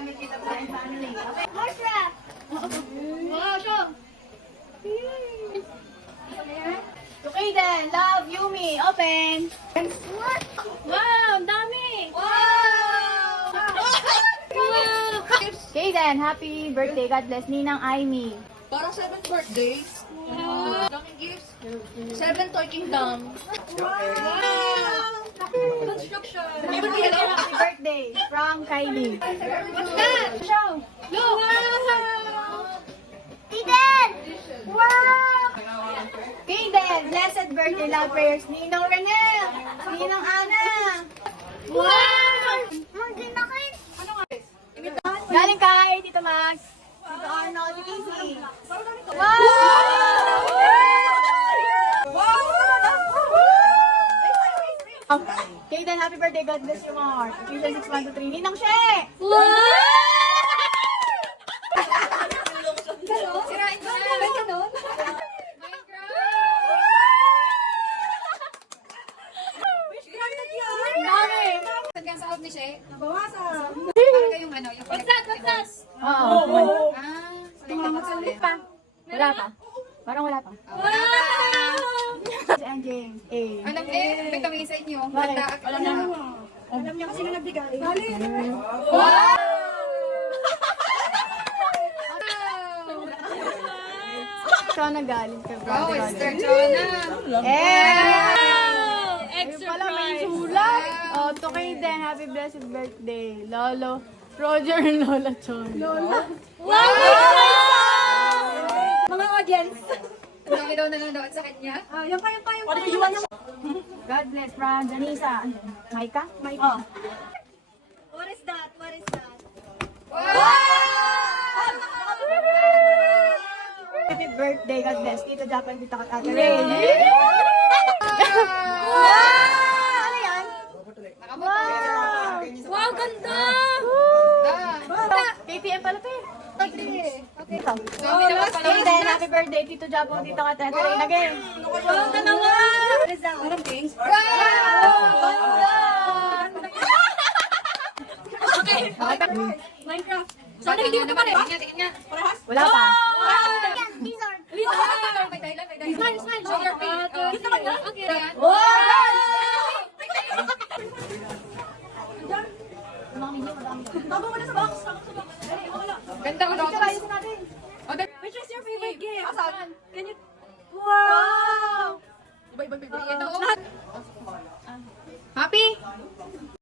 gamit kita pa rin family. Okay. More strap! Wow, show! Okay then, love, Yumi, open! What? Wow, ang dami! Wow! Okay then, happy birthday, God bless, Ninang Aimee. Parang 7th birthday. Daming gifts. 7 Toy Kingdom. Wow! Construction. Happy birthday from Kylie. What's that? Show! Look! Wow! Eden! Wow! Okay then, blessed birthday, love prayers, Ninong Renel, Ninong Ana. Wow! Galing kay Tito Max, Tito Arnold, Tito Casey. Wow! Okay then, happy birthday, God bless you more. Tuition 6123, Ninong She! Sirain ko na. Ba't ganun? Dami! Saan ka sa house ni She? Nabawasan. Para yung ano, yung collectibles. Oo. Ah, collectibles Pa. Wala pa. Parang wala pa. Si Anjing. A. Alam may kami sa inyo. Bakit? Alam na. Alam niya kasi na nagbigay. Bali. Sana galing ka. Wow, Esther Chona. Extra pala, may sulat. Oh, to kay din. Happy blessed birthday. Lolo. Roger and Lola Chon. Lola. Mga audience. Dami daw na lang daw sa kanya. Yung kayang Ano yung iwan niya? God bless from Janisa. Maika? Oh. What is that? What is that? Happy birthday, God bless. Tito Japan, Tito Catherine. Ano yan? Wow, ganda! KTM pala to eh. Okay. Dami naman pala. Okay then, happy birthday, Tito Japan, Tito Catherine again. Wow, dalawa! What is that? Parang things. Minecraft. Sana hindi mo ito pala. Tingnan nga. Wala pa. May dahilan, may dahilan. Smile, smile. Show your face. Cute naman yan. Okay, yan. Tama mo na sa box. Tama sa box. Ay, wala. Ganda ko daw. Ayusin natin. Which is your favorite gift? Asan? Can you... Wow! Iba-iba. Ito.